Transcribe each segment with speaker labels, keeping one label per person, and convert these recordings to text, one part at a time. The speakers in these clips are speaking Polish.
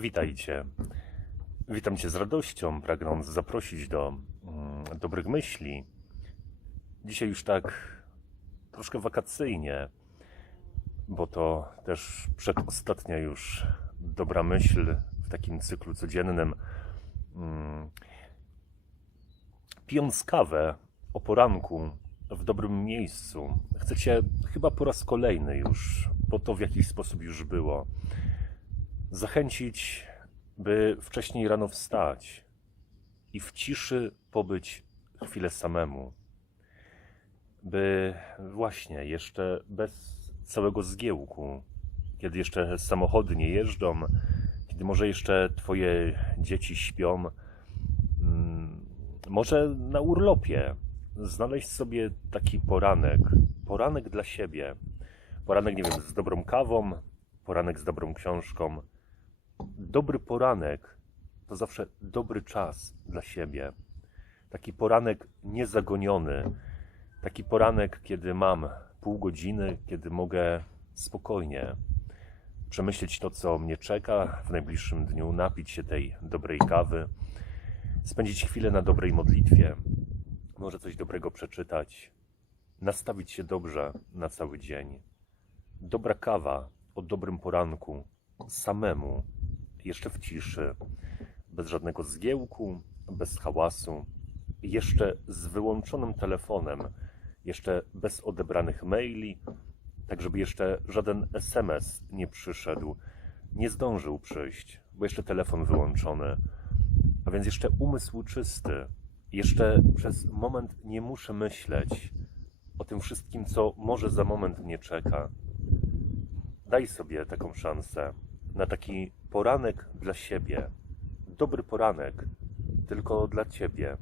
Speaker 1: Witajcie. Witam Cię z radością, pragnąc zaprosić do mm, dobrych myśli. Dzisiaj już tak troszkę wakacyjnie, bo to też przedostatnia już dobra myśl w takim cyklu codziennym. Mm, Pijąc kawę o poranku w dobrym miejscu, chcę Cię chyba po raz kolejny już, bo to w jakiś sposób już było, zachęcić, by wcześniej rano wstać i w ciszy pobyć chwilę samemu. By właśnie jeszcze bez całego zgiełku, kiedy jeszcze samochody nie jeżdżą, kiedy może jeszcze Twoje dzieci śpią, mm, może na urlopie znaleźć sobie taki poranek, poranek dla siebie. Poranek, nie wiem, z dobrą kawą, poranek z dobrą książką. Dobry poranek to zawsze dobry czas dla siebie. Taki poranek niezagoniony. Taki poranek, kiedy mam pół godziny, kiedy mogę spokojnie przemyśleć to, co mnie czeka w najbliższym dniu, napić się tej dobrej kawy, spędzić chwilę na dobrej modlitwie, może coś dobrego przeczytać, nastawić się dobrze na cały dzień. Dobra kawa o dobrym poranku, samemu, jeszcze w ciszy, bez żadnego zgiełku, bez hałasu, jeszcze z wyłączonym telefonem, jeszcze bez odebranych maili, tak żeby jeszcze żaden SMS nie przyszedł, nie zdążył przyjść, bo jeszcze telefon wyłączony, a więc jeszcze umysł czysty, jeszcze przez moment nie muszę myśleć o tym wszystkim, co może za moment mnie czeka. Daj sobie taką szansę na taki poranek dla siebie. Dobry poranek, tylko dla ciebie.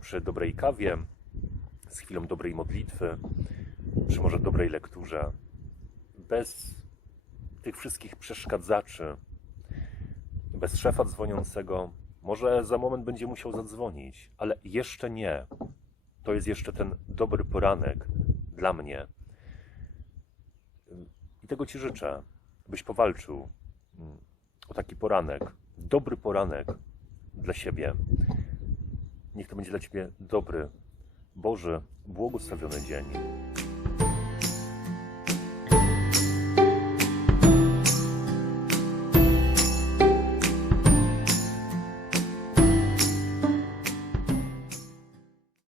Speaker 1: Przy dobrej kawie, z chwilą dobrej modlitwy, przy może dobrej lekturze, bez tych wszystkich przeszkadzaczy, bez szefa dzwoniącego. Może za moment będzie musiał zadzwonić, ale jeszcze nie. To jest jeszcze ten dobry poranek dla mnie. I tego Ci życzę, byś powalczył o taki poranek, dobry poranek dla siebie. Niech to będzie dla Ciebie dobry, Boży, błogosławiony dzień.